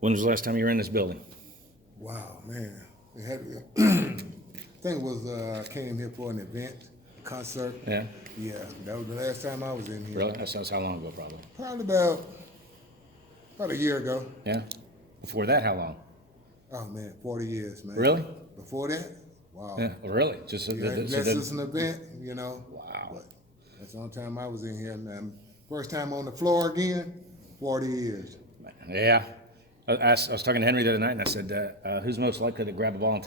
When was the last time you were in this building? Wow, man. It had to be, I think it was, came here for an event, a concert. Yeah. Yeah, that was the last time I was in here. Really? That's how long ago, probably. Probably about a year ago. Yeah. Before that, how long? Oh, man, 40 years, man. Really? Before that? Wow. Yeah. Really? Just Yeah, that's just an event, you know. Wow. But that's the only time I was in here. And first time on the floor again, 40 years. Yeah. I was talking to Henry the other night, and I said, "Who's most likely to grab a ball and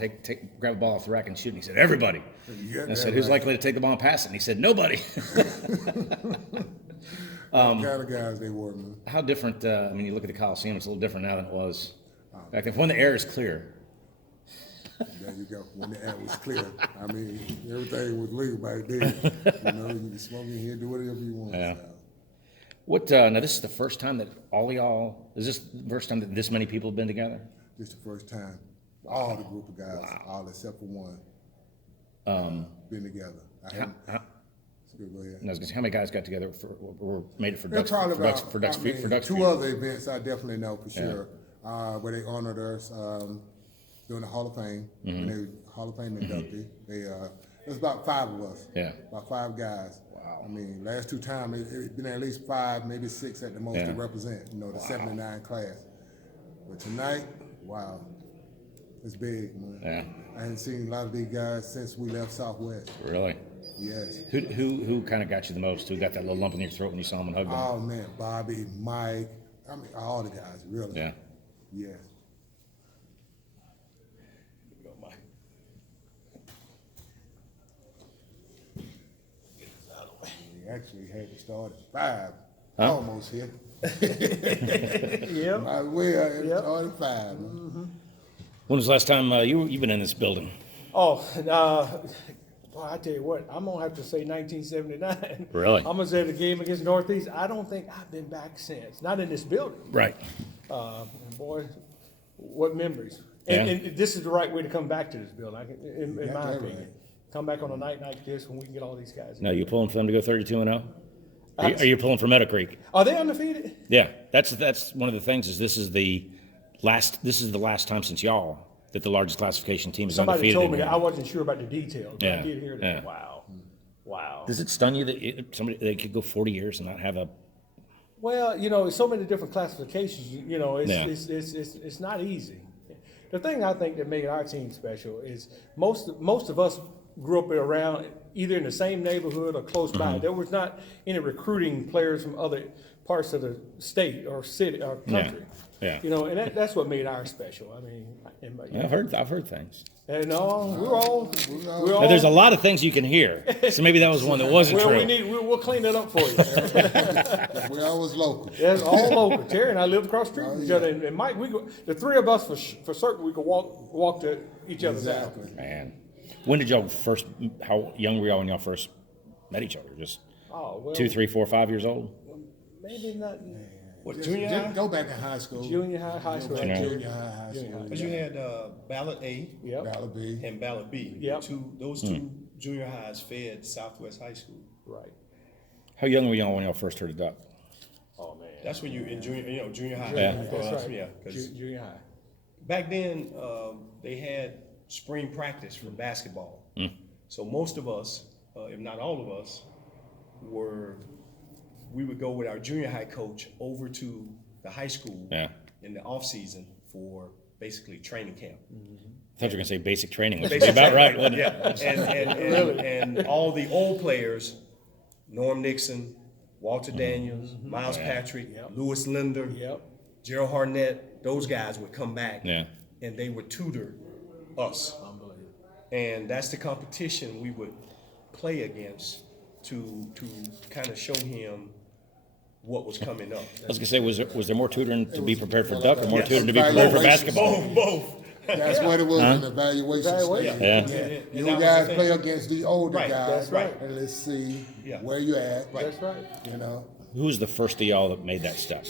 grab a ball off the rack and shoot?" And he said, "Everybody." And I said, "Who's likely to take the ball and pass it?" And he said, "Nobody." What kind of guys they were, man. How different? I mean, you look at the Coliseum; it's a little different now than it was back then. When the air is clear. There you go. When the air was clear, I mean, everything was legal back then. You know, you can smoke in here, do whatever you want. Yeah. So. What? Now, this is the first time that all of y'all. Is this the first time that this many people have been together? This the first time. All the group of guys, all except for one, been together. I haven't. Go ahead. I was gonna say, how many guys got together or made it for There's Ducks? probably about For Ducks two Feet? other events I definitely know for sure, where they honored us during the Hall of Fame. When they Hall of Fame inductee. There's about 5 of us. Yeah. About 5 guys. Wow. I mean, last 2 times it's been at least 5, maybe 6 at the most to represent. You know, the '79 class. But tonight, wow, it's big, man. Yeah. I haven't seen a lot of these guys since we left Southwest. Really? Yes. Who kind of got you the most? Who got that little lump in your throat when you saw him and hugged him? Oh man, Bobby, Mike, I mean all the guys, really. Yeah. Yes. Here we go, Mike. We actually had to start at 5. Huh? Almost here. Yep. Might as well had to start at 5. When was the last time you've been in this building? Oh, boy, I tell you what, I'm gonna have to say 1979. Really? I'm gonna say the game against Northeast. I don't think I've been back since. Not in this building. Right. Boy, what memories. Yeah. And this is the right way to come back to this building, in got my that opinion. right. Come back on a night like this when we can get all these guys in. No, you pulling for them to go 32-0? Are you pulling for Meadow Creek? Are they undefeated? Yeah, that's one of the things. Is this is the last time since y'all that the largest classification team is Somebody undefeated. told me that. I anymore. wasn't sure about the details, but Yeah, I did hear that. yeah. Wow. Wow. Does it stun you that they could go 40 years and not have a? Well, you know, so many different classifications. You know, Yeah. it's not easy. The thing I think that made our team special is most of us grew up around either in the same neighborhood or close by. There was not any recruiting players from other parts of the state or city or country. Yeah. You know, and that's what made ours special. I mean, I've heard things. and no, we're all. Now, there's a lot of things you can hear, so maybe that was one that wasn't Well, true. we'll clean it up for you. We're always local. That's all local. Terry and I live across the street from each other, and Mike, the 3 of us for certain, we could walk to each other's house. Exactly. Man, when did y'all first? How young were y'all when y'all first met each other? Just Oh well, 2, 3, 4, 5 years old? maybe not What, Just junior high? go back in high school. junior high, high school. Junior high, Junior high school. Because you had Ballot A Yep. Ballard B. and Ballot B. Yep. Those two junior highs fed Southwest High School. Right. How young were y'all when y'all first heard of Duck? Oh man. That's when you're in junior high. Yeah. For That's us, right. yeah, 'cause Junior high. back then, they had spring practice for basketball. So most of us, if not all of us, we would go with our junior high coach over to the high school in the off season for basically training camp. I thought you were gonna say basic training, which would be Basic about training. right, wouldn't it? Yeah, and all the old players, Norm Nixon, Walter Daniels, Miles Patrick, Lewis Linder, Yep. Gerald Harnett, those guys would come back Yeah. and they would tutor us. And that's the competition we would play against to kind of show him what was coming up. I was gonna say, was there more tutoring to be prepared for Duck, or more Yes. tutoring to be prepared for Evaluation. basketball? Both. That's what it was, an evaluation Evaluation. stage. Yeah. And You that was guys the play thing. against the older Right, guys, that's right. and let's see Yeah. where you at. That's right. You know, Who was the first of y'all that made that step?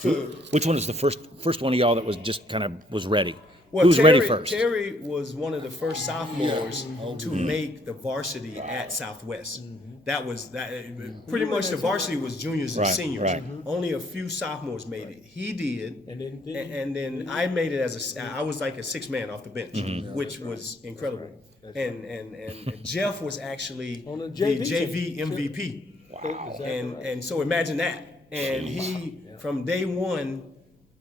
To- Which one is the first one of y'all that was just kind of was ready? Well, Who's ready first? Terry was one of the first sophomores to make the varsity at Southwest. That was that. Pretty much the varsity was juniors and Right, seniors. right. Only a few sophomores made it. He did, And then I made it as I was like a 6-man off the bench, which was incredible. And Jeff was actually On the the JV JV MVP. Exactly. And so imagine that. And he, from day one,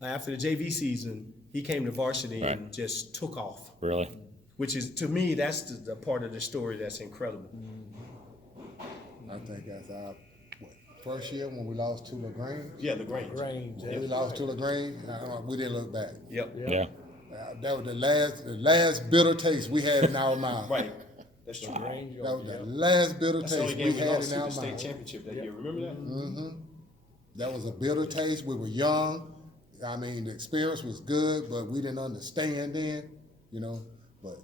after the JV season, he came to varsity and just took off. Really? Which is, to me, that's the part of the story that's incredible. I think that's our first year when we lost to LaGrange. Yeah, the Grange. Range. We lost to LaGrange. We didn't look back. Yep. Yeah. That was the last bitter taste we had in our mouth. Right. That's true. Range. That was the last bitter That's the only taste we game we had lost in to our the state mouth. championship that year. Remember that? That was a bitter taste. We were young. I mean, the experience was good, but we didn't understand then, you know. But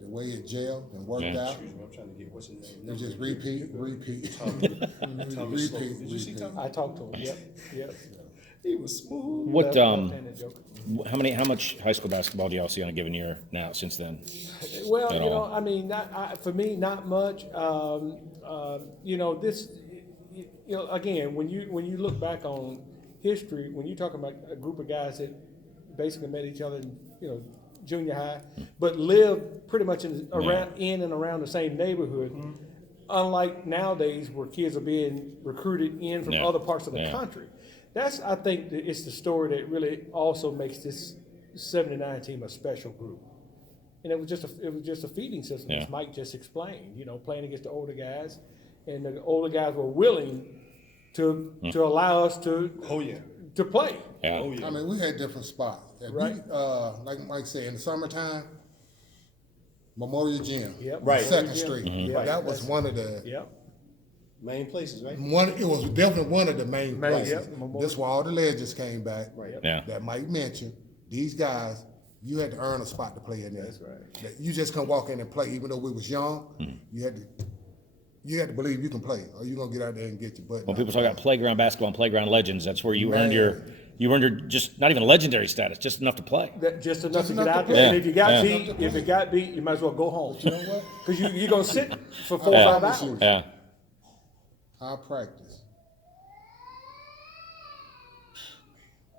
the way it gelled and worked Yeah. out, Excuse me, I'm trying to get what's his name. it just repeat. Thomas Sloan. Did you see repeat. Thomas? I talked to him. Yep. He was smooth. What Left-handed joker. how much high school basketball do y'all see on a given year now since then? Well, At you know, all. I mean, for me, not much. You know, this, you know, again, when you look back on history, when you talk about a group of guys that basically met each other in, you know, junior high, but lived pretty much in and around the same neighborhood. Unlike nowadays, where kids are being recruited in from Yeah. other parts of the Yeah. country. That's, I think, it's the story that really also makes this '79 team a special group. And it was just a feeding system, Yeah. as Mike just explained. You know, playing against the older guys, and the older guys were willing to allow us to Oh, yeah. to play. Yeah. Oh, yeah. I mean, we had different spots. If Right. we, like Mike said, in the summertime, Memorial Gym, Yep. Right. Second Street. Mhm. That was one of the Yep. Main places, right? It was definitely one of the main places. yep, Memorial. This where all the legends came back. Right. Yeah. That Mike mentioned. These guys, you had to earn a spot to play in there. That's right. That you just couldn't walk in and play, even though we was young. You had to believe you can play, or you are gonna get out there and get your butt. When knocked people talk out. about playground basketball and playground legends, that's where you earned Man. your just not even legendary status, just enough to play. That just enough Just to get enough out to there. play. And if you got Yeah. beat, if it got beat, you might as well go home. You know what? Because you're gonna sit for 4 or Yeah. 5 hours. Yeah. Our practice.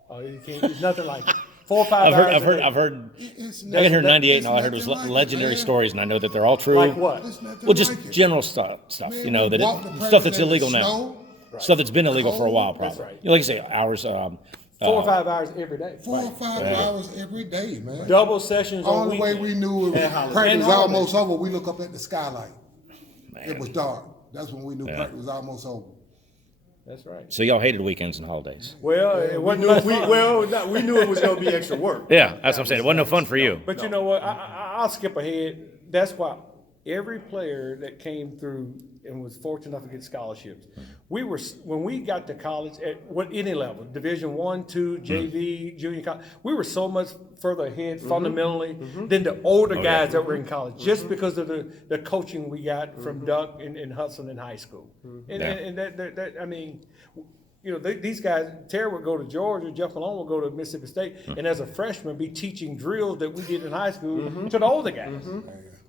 Oh, you can't. There's nothing like it. 4 or 5 hours. I've heard. It's I can hear nothing- 98, it's and all I heard was nothing like it, legendary man. stories, and I know that they're all true. Like what? It's nothing Well, just like it. general stuff. Man, You know we that walked the stuff that's practice in the illegal now. snow. Stuff that's been illegal for a while, That's probably. right. Like you say, hours. 4 or 5 hours every day. 4 or 5 hours every day, man. Double sessions on Only way weekends. we knew it was, And holidays. practice And was holidays. almost over, we look up at the skylight. It Man. was dark. That's when we knew Yeah. practice was almost over. That's right. So y'all hated weekends and holidays. Well, it We wasn't knew, much fun. we knew it was going to be extra work. Yeah, that's what I'm saying. It wasn't no fun for you. But you know what? I'll skip ahead. That's why every player that came through and was fortunate enough to get scholarships, when we got to college at any level, Division I, II, JV, junior college, we were so much further ahead fundamentally than the older guys that were in college, just because of the coaching we got from Duck and Hudson in high school. And that I mean. You know, these guys, Terry would go to Georgia, Jeff Malone would go to Mississippi State, and as a freshman be teaching drills that we did in high school to the older guys.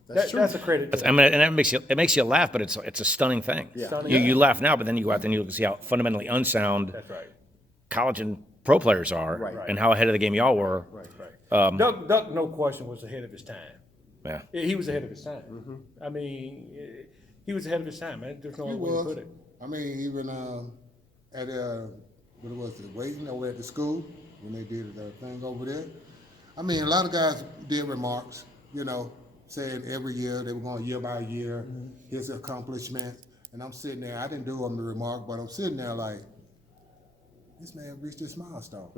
That's a credit to I mean, and it makes you laugh, but it's a stunning thing. Stunning. You laugh now, but then you go out there and you look and see how fundamentally unsound That's right. college and pro players are, Right. and how ahead of the game y'all were. Right. Duck, no question, was ahead of his time. Yeah. He was ahead of his time. I mean, he was ahead of his time, man. There's no He other way to was. put it. I mean, even at what was it, waiting over at the school when they did the thing over there. I mean, a lot of guys did remarks, you know, saying every year they were going year by year, his accomplishments. And I'm sitting there, I didn't do him the remark, but I'm sitting there like, this man reached this milestone.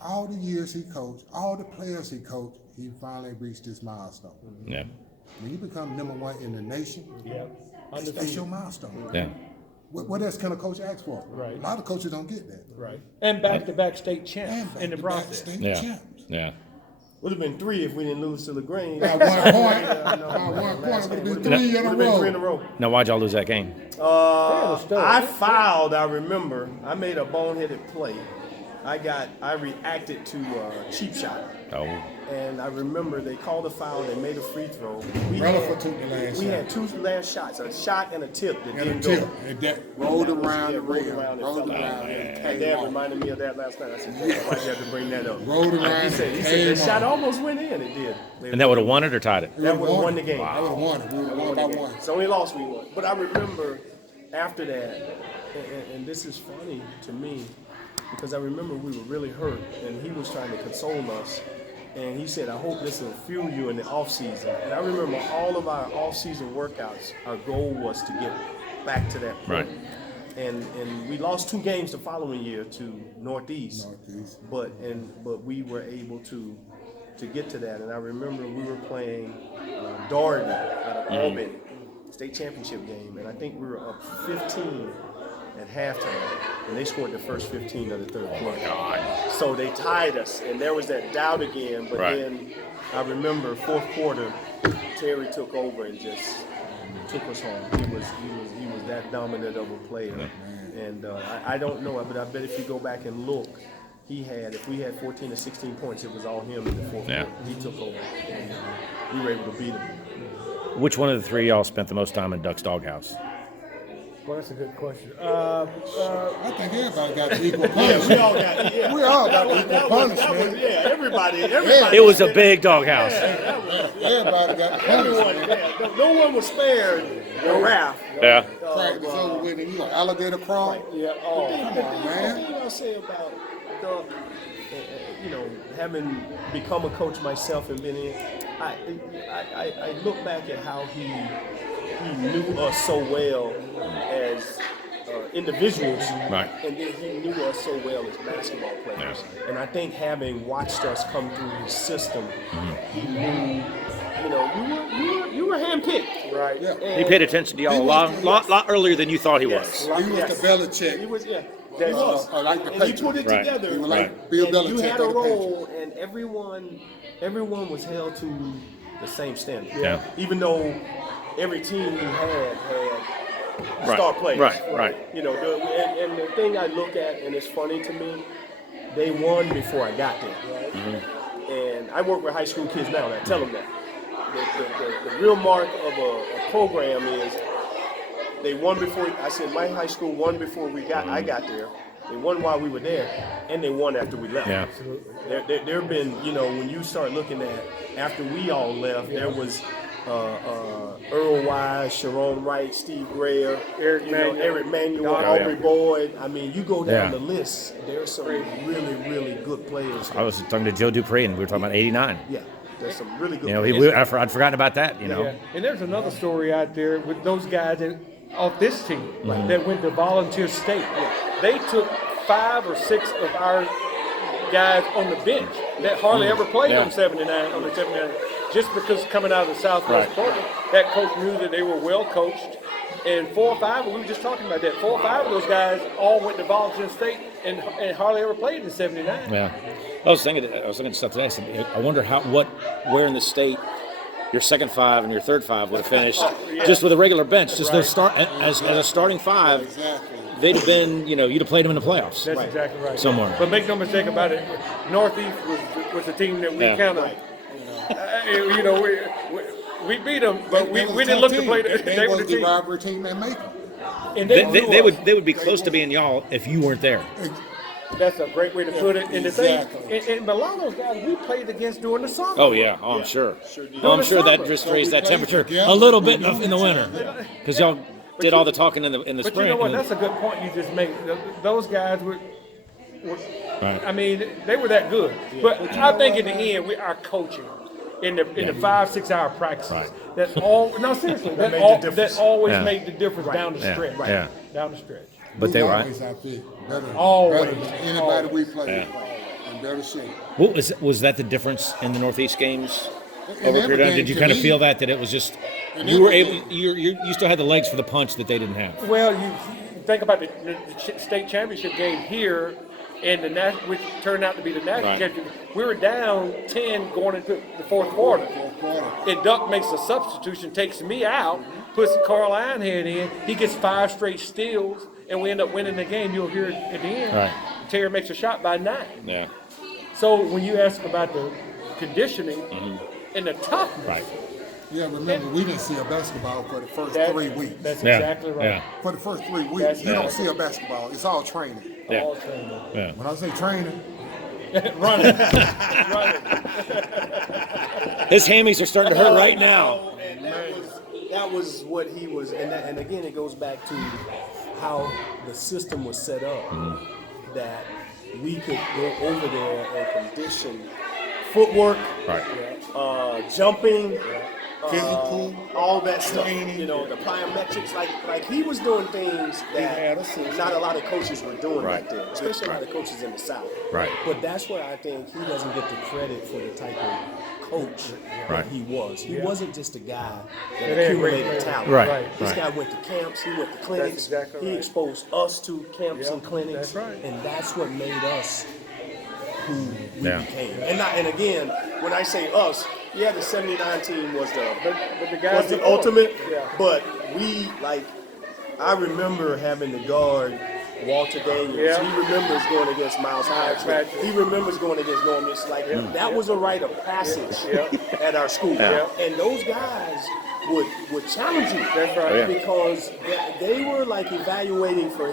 All the years he coached, all the players he coached, he finally reached this milestone. Yeah. When you become #1 in the nation, Yeah. that's your Undefeated. milestone. Yeah. What else can a coach ask for? Right. A lot of coaches don't get that. Right. And back-to-back state And champs in the back-to-back process. state Yeah. champs. Yeah. Would have been 3 if we didn't lose to LaGrange. By 1 point, by 1 point, it would have been 3 in a Would have been 3 in a row. row. Now, why'd y'all lose that game? I fouled, I remember. I made a boneheaded play. I reacted to a cheap shot. Oh. and I remember they called a foul. They made a free throw. Rutherford took the last We shot. had 2 last shots, a shot and a tip that And a didn't tip. go. And that rolled around the rim. Rolled Rolled around. around and My came dad off. reminded me of that last night. I said, why'd you have to bring that up? Rolled around He said and the came shot off. almost went in. It did. And that would have won it or tied it. That would have won the game. I would have won it. We would have won by one. It's only lost we won. But I remember after that, and this is funny to me, because I remember we were really hurt, and he was trying to console us. And he said, I hope this will fuel you in the off season. And I remember all of our off season workouts, our goal was to get back to that point. Right. And we lost 2 games the following year to Northeast. But we were able to get to that. And I remember we were playing Darden at an Albany state championship game, and I think we were up 15 at halftime, and they scored the first 15 of the third quarter. So they tied us, and there was that doubt again. But then I remember fourth quarter, Terry took over and just took us home. He was that dominant of a player, and I don't know, but I bet if you go back and look, if we had 14 or 16 points, it was all him in the fourth quarter. He took over, and we were able to beat him. Which one of the 3 y'all spent the most time in Duck's doghouse? Well, that's a good question. I think everybody got equal punishment. We all got, We all got equal punishment. everybody. It was a big doghouse. Everybody got punishment. No one was spared the wrath. Yeah. Practice over with and you an alligator crawl. Yeah. Come on, The man. thing I'll say about Duck, having become a coach myself and been in, I look back at how he knew us so well as individuals, Right. and then he knew us so well as basketball players. Yeah. And I think having watched us come through his system, he knew, you were handpicked. Right. Yeah. He paid attention to y'all a lot earlier than you thought he was. He was the Belichick. He was, he That's was. like the And he Patriots. put it Right. together. He was Right. like Bill And Belichick. you had a of the Patriots. role, and everyone was held to the same standard. Yeah. Even though every team he had Right. star players. Right. And the thing I look at, and it's funny to me, they won before I got there. And I work with high school kids now, and I tell them that. The real mark of a program is they won before. I said my high school won before I got there. They won while we were there, and they won after we left. Yeah. There have been, when you start looking at after we all left, there was Earl Wise, Sharon Wright, Steve Grayer, Eric Manuel, Aubrey Boyd. I mean, you go down the list. There's some really, really good players. I was talking to Joe Dupree, and we were talking about '89. Yeah, there's some really good players. I'd forgotten about that. Yeah. And there's another story out there with those guys off this team that went to volunteer state. They took 5 or 6 of our guys on the bench that hardly ever played on the 79, just because coming out of the Southwest Portland, that coach knew that they were well coached. And 4 or 5, we were just talking about that, 4 or 5 of those guys all went to volunteer state and hardly ever played in 79. Yeah. I was thinking stuff today. I said, I wonder where in the state your second 5 and your third 5 would have finished just with a regular bench, just those as a starting 5. Exactly. They'd have been, you'd have played them in the playoffs. That's exactly right. Somewhere. But make no mistake about it, Northeast was the team that we kind of, we beat them, but we didn't look to play. They was the rivalry team in Macon. And They would be close to being y'all if you weren't there. That's a great way to put it. And the thing, and a lot of those guys we played against during the summer. Oh yeah, I'm sure. did. I'm sure that Summer. just raised that played temperature together. a little bit in the winter, because y'all did all the talking in the But spring. you know what? That's a good point you just made. Those guys were Right. I mean, they were that good. But I think in the end, our coaching in the 5-6 hour practices, seriously, that always made the difference down the stretch. Down the stretch. But they were always out there. Better Always. than anybody we played. In better shape. What was that the difference in the Northeast games? In Over every period of time? game Did you to kind of me. feel that it was just In you were every able you still had the legs for the punch that they didn't have? Well, you think about the state championship game here, and which turned out to be the national Right. championship. We were down 10 going into the fourth quarter. And Duck makes a substitution, takes me out, puts Carl Ironhead in. He gets 5 straight steals, and we end up winning the game. You'll hear it at the end. Right. Terry makes a shot by 9. Yeah. So when you ask about conditioning and the toughness. Right. Yeah, remember, we didn't see a basketball for the first That- 3 weeks. That's Yeah, exactly right. yeah. For the first 3 weeks, That's- you yeah. don't see a basketball. It's all training. Yeah. All training. Yeah. When I say training, Running. Running. His hammies are starting to hurt right now. And that was what he was, and again, it goes back to how the system was set up, that we could go over there and condition footwork, Right. jumping, physical, all that stuff. training. You know, the plyometrics, like he was doing things that had a system. not a lot of coaches were doing Right. back then, especially a lot of coaches in the South. Right. But that's where I think he doesn't get the credit for the type of coach Right. that he was. He wasn't just a guy that It ain't accumulated great, talent. Right. Right. This Right. guy went to camps, he went to clinics, exactly he right. exposed us to camps Yep, and clinics, that's right. and that's what made us who we Yeah. became. And again, when I say us, yeah, the '79 team was But the guys was the before, ultimate, yeah. but we, like, I remember having to guard Walter Daniels. Yeah. He remembers going against Miles Patrick. Patrick. He remembers going against Norm. It's like that was a rite of passage at our school. Yeah. And those guys would challenge you. That's right. Oh, yeah. Because they were like evaluating for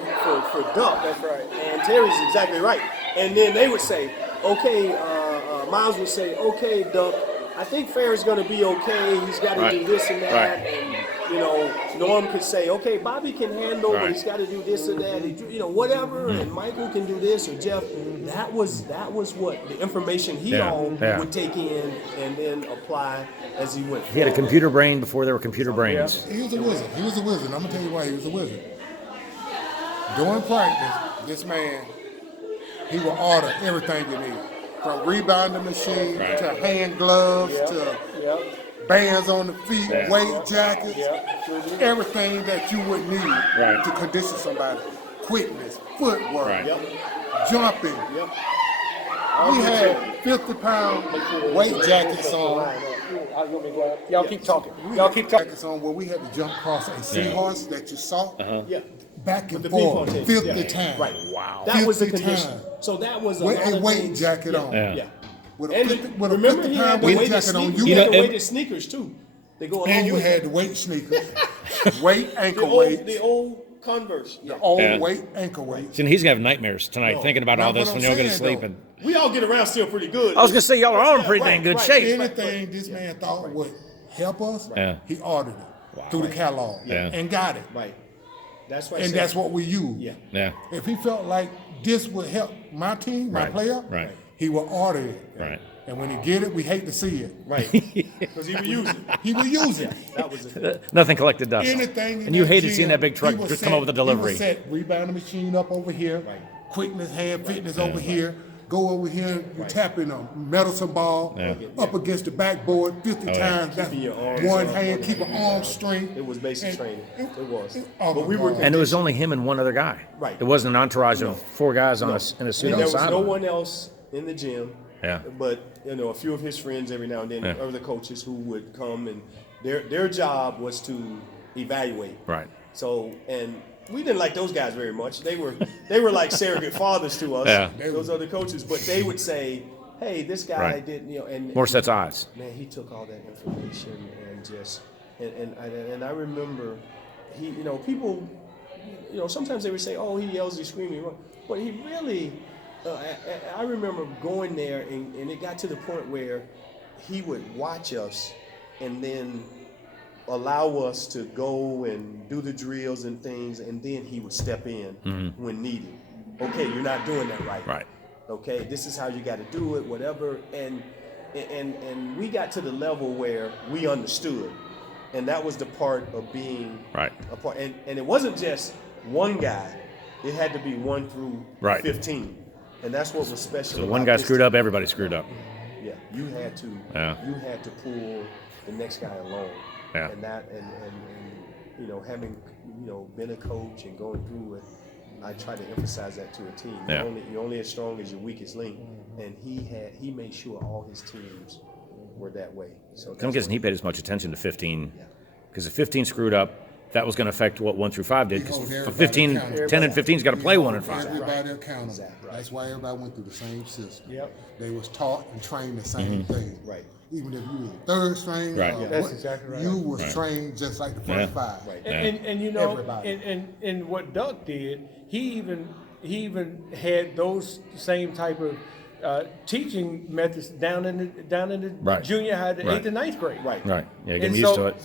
Duck. That's right. And Terry's exactly right. And then they would say, okay, Miles would say, okay, Duck, I think Fair's going to be okay. He's got to Right. do this and that. Right. And, you know, Norm could say, okay, Bobby can handle, but Right. he's got to do this or that. You know, whatever. Mm. And Michael can do this, or Jeff. That was what the information he Yeah. all Yeah. would take in and then apply as he went. He had a computer brain before there were computer brains. he was a wizard. He was a wizard. I'm going to tell you why he was a wizard. During practice, this man, he will order everything you need. From rebounding machine Right. to hand gloves to Yep. bands on the feet, Yeah. weight jackets, Yep. everything that you would need Right. to condition somebody. Quickness, footwork, Right. Yep. jumping. Yep. We had 50-pound weight jackets on. Y'all keep talking. Y'all keep talking. Jackets on where we had to jump across a seahorse that you saw Yeah. back and The ping pong forth table. 50 Yeah. times. Right. Wow. That was the 50 condition. times. So that was With lot a of weight things- jacket on. Yeah. Yeah. With a And 50 with a remember, 50 he had pound the weight weighted jacket on. sneakers. You He You had know, the and- weighted sneakers too. They go along and you with had it. the weight sneakers, weight ankle the weights, old Converse. Yeah. old Yeah. weight ankle weights. And he's gonna have nightmares tonight thinking about all That's this what when I'm y'all go to saying, sleep. though. And We all get around still pretty good. I was gonna say y'all are all in pretty Right, dang good right. shape. Anything this man thought would help us, Yeah. he ordered it through the catalog Yeah. and got it. Right. That's why. I And said- that's what we use. Yeah. Yeah. If he felt like this would help my team, my Right, player, right. he will order it. Right. And when he get it, we hate to see it. Right. Because he would use it. He will use it. That was the thing. Nothing collected dust. Anything. in And you that hated gym, seeing that big truck he will just come set- over the delivery. He will set rebound the machine up over here, Right. quickness, hand fitness over here. Go over here, you tap in a medicine ball up against the backboard 50 times. That's Keeping your arms one up, hand, keep an arm strength. It was basic And training. It was. oh But my we were. God. And it was only him and one other guy. Right. It wasn't an entourage of four guys on in a suit And on there the was no sideline. one else in the gym. Yeah. But you know, a few of his friends every now and then, Yeah. other coaches who would come, and their job was to evaluate. Right. So, and we didn't like those guys very much. They were like surrogate fathers to us. Yeah. Those other coaches, but they would say, "Hey, this guy Right. didn't," you know, and More sets of eyes. man, he took all that information and just and I remember he, you know, people, you know, sometimes they would say, "Oh, he yells, he's screaming," but he really. I remember going there, and it got to the point where he would watch us, and then allow us to go and do the drills and things, and then he would step in when needed. Okay, you're not doing that right. Right. Okay, this is how you got to do it, whatever. And we got to the level where we understood, and that was the part of being Right. a part. And it wasn't just one guy; it had to be 1 through Right. 15, and that's what was special. So one about guy this screwed team. up, everybody screwed up. Yeah, you had to. Yeah. You had to pull the next guy along. Yeah. And that and you know, having been a coach and going through it, I try to emphasize that to a team. Yeah. You're only as strong as your weakest link, and he made sure all his teams were that way. So I'm guessing he paid as much attention to 15 because if 15 screwed up, that was going to affect what 1 through 5 did, Hold because everybody 15, accountable. 10 and 15's got to play 1 and 5. Everybody accountable. That's why everybody went through the same system. Yep. They was taught and trained the same thing. Right. Even if you was third string, Right. Yeah, that's exactly right. you was trained just like the first Yeah. 5. Right. And you know, Everybody. and what Duck did, he even had those same type of teaching methods down in the Right. junior high, the Right. 8th and 9th grade. Right. Right. Yeah, get And used to it.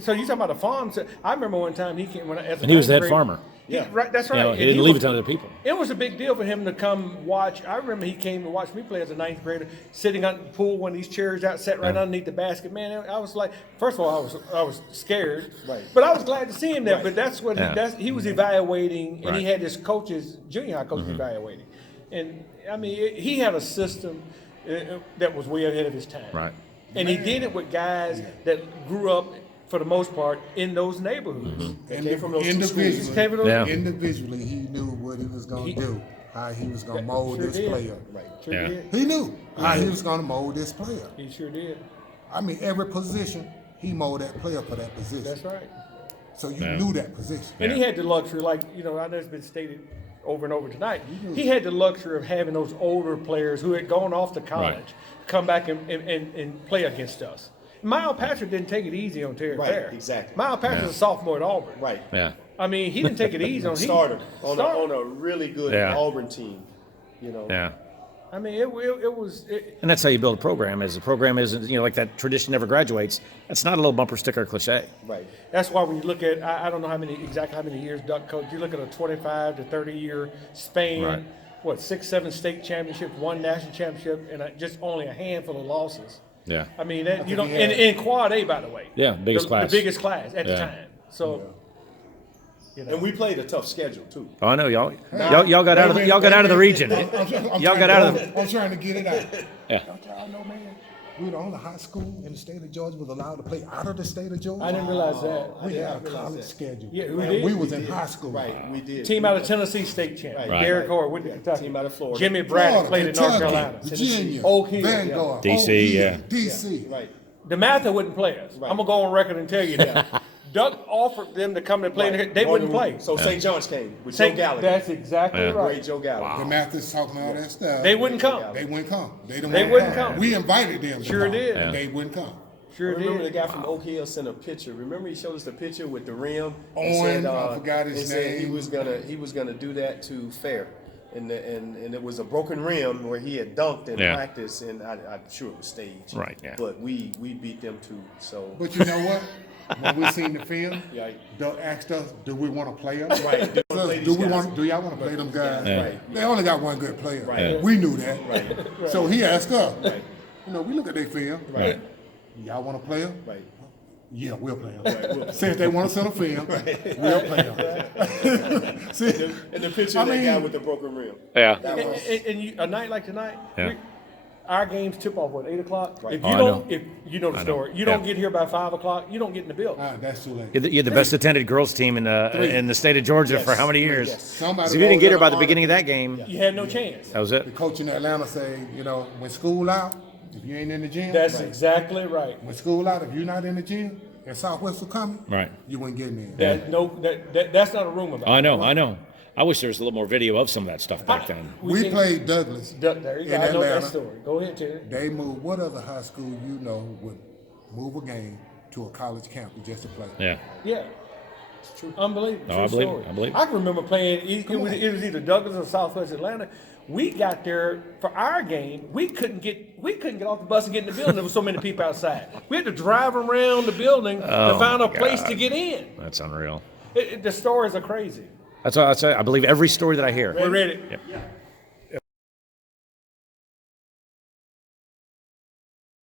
So you talking about a farm? So I remember one time he came when as a And he was the ninth head grader- farmer. Yeah, right. That's right. You know, And he didn't leave it to other people. It was a big deal for him to come watch. I remember he came to watch me play as a 9th grader, sitting on the pool, one of these chairs out, sat right underneath the basket. Man, I was like, first of all, I was scared, Right. but I was glad to see him there. Right. But that's what Yeah. he was evaluating, and he Right. had his coaches, junior high coaches evaluating. And I mean, he had a system that was way ahead of his time. Right. And he did it with guys that grew up, for the most part, in those neighborhoods. They came from those two Individually, Came from those- Yeah. individually, he knew what he was going to do, how he was going to mold Sure this did. player. Right. Sure Yeah. did. He knew how he was going to mold this player. He sure did. I mean, every position, he molded that player for that position. That's right. So you Yeah. knew that position. And he had the luxury, like, you know, I know it's been stated over and over tonight. He had the luxury of having those older players who had gone off to college Right. come back and play against us. Miles Patrick didn't take it easy on Terry Right, Fair. exactly. Miles Patrick's Yeah. a sophomore at Auburn. Right. Yeah. I mean, he didn't take it easy on him. Starter on a really good Yeah. Auburn team. You know. Yeah. I mean, it was. And that's how you build a program. Is the program isn't, you know, like that tradition never graduates. That's not a little bumper sticker cliche. Right. That's why when you look at, I don't know exactly how many years Duck coached. You look at a 25 to 30 year span. Right. What, 6, 7 state championships, 1 national championship, and just only a handful of losses. Yeah. I mean, that, you know, he had- in Quad A, by the way. Yeah, biggest class. The biggest class at the Yeah. time. So, you know. And we played a tough schedule too. Oh, I know y'all got out of the region. Y'all got out of the. I'm trying to get it out. Yeah. Don't y'all know, man? We were the only high school in the state of Georgia was allowed to play out of the state of Georgia. I didn't realize that. We had a college schedule. Yeah, we and did. we was in high school. Right. We did. Team out of Tennessee state champ. Right. Derek Howard went to Kentucky. Team out of Florida. Jimmy Braddock Florida, played in North Kentucky, Carolina. Virginia, Oak Hill. Vanguard, DC, Oak Hill, yeah. DC. Right. DeMatha wouldn't play us. I'm gonna go on record and tell you that. Duck offered them to come and play. Right. They wouldn't play. So St. John's came with Joe Gallagher. That's exactly Yeah. right. Great Joe Gallagher. The Mathis talking all that stuff. They wouldn't come. They wouldn't come. They didn't They want wouldn't to come. We invited them. to Sure come. did. Yeah. They wouldn't come. Sure I remember did. the guy from Oak Hill sent a picture. Remember he showed us the picture with the rim. He Owen, said, I forgot his he said he name. was gonna do that to Fair, and it was a broken rim where he had dunked in Yeah. practice, and I'm sure it was staged. Right, yeah. But we beat them too. So But you know what? When we seen the film, Yeah. Doug asked us, "Do we want to play them? Right. Do you wanna play these guys? Do y'all want to play them guys? Yeah. Right. They only got one good player. Right. Yeah. We knew that. Right. So he asked us. Right. You know, we look at their film. Right. Y'all want to play them? Right. Yeah, we'll play them. Right, we'll play Since they want to set a film, we'll play them. See, And the picture I of that mean- guy with the broken rim. Yeah. That was And you, a night like tonight, Yeah. our games tip off at 8 o'clock. Right. If Oh, you I don't, know. if you know the I know. story, you don't Yeah. get here by 5 o'clock. You don't get in the building. that's too late. You're the best attended girls team in the state of Georgia for how many years? Yes. Somebody So if you didn't get here by the wrote beginning of that game, You had no chance. that was it. the coach in Atlanta say, you know, when school out, if you ain't in the gym, That's exactly right. when school out, if you're not in the gym, and Southwest was coming, Right. you wouldn't get in there. That's not a rumor. About I know. I wish there was a little more video of some of that stuff back then. We can- played Douglas. There you in go. I know that Atlanta. story. Go ahead, Terry. They moved. What other high school you know would move a game to a college campus just to play? Yeah. Yeah. It's true. Unbelievable. No, True I believe it. story. I believe it. I can remember playing, it was either Douglas or Southwest Atlanta. We got there for our game. We couldn't get off the bus and get in the building. There were so many people outside. We had to drive around the building to find a place to get in. That's unreal. The stories are crazy. That's why I say I believe every story that I hear. We're ready. Yep.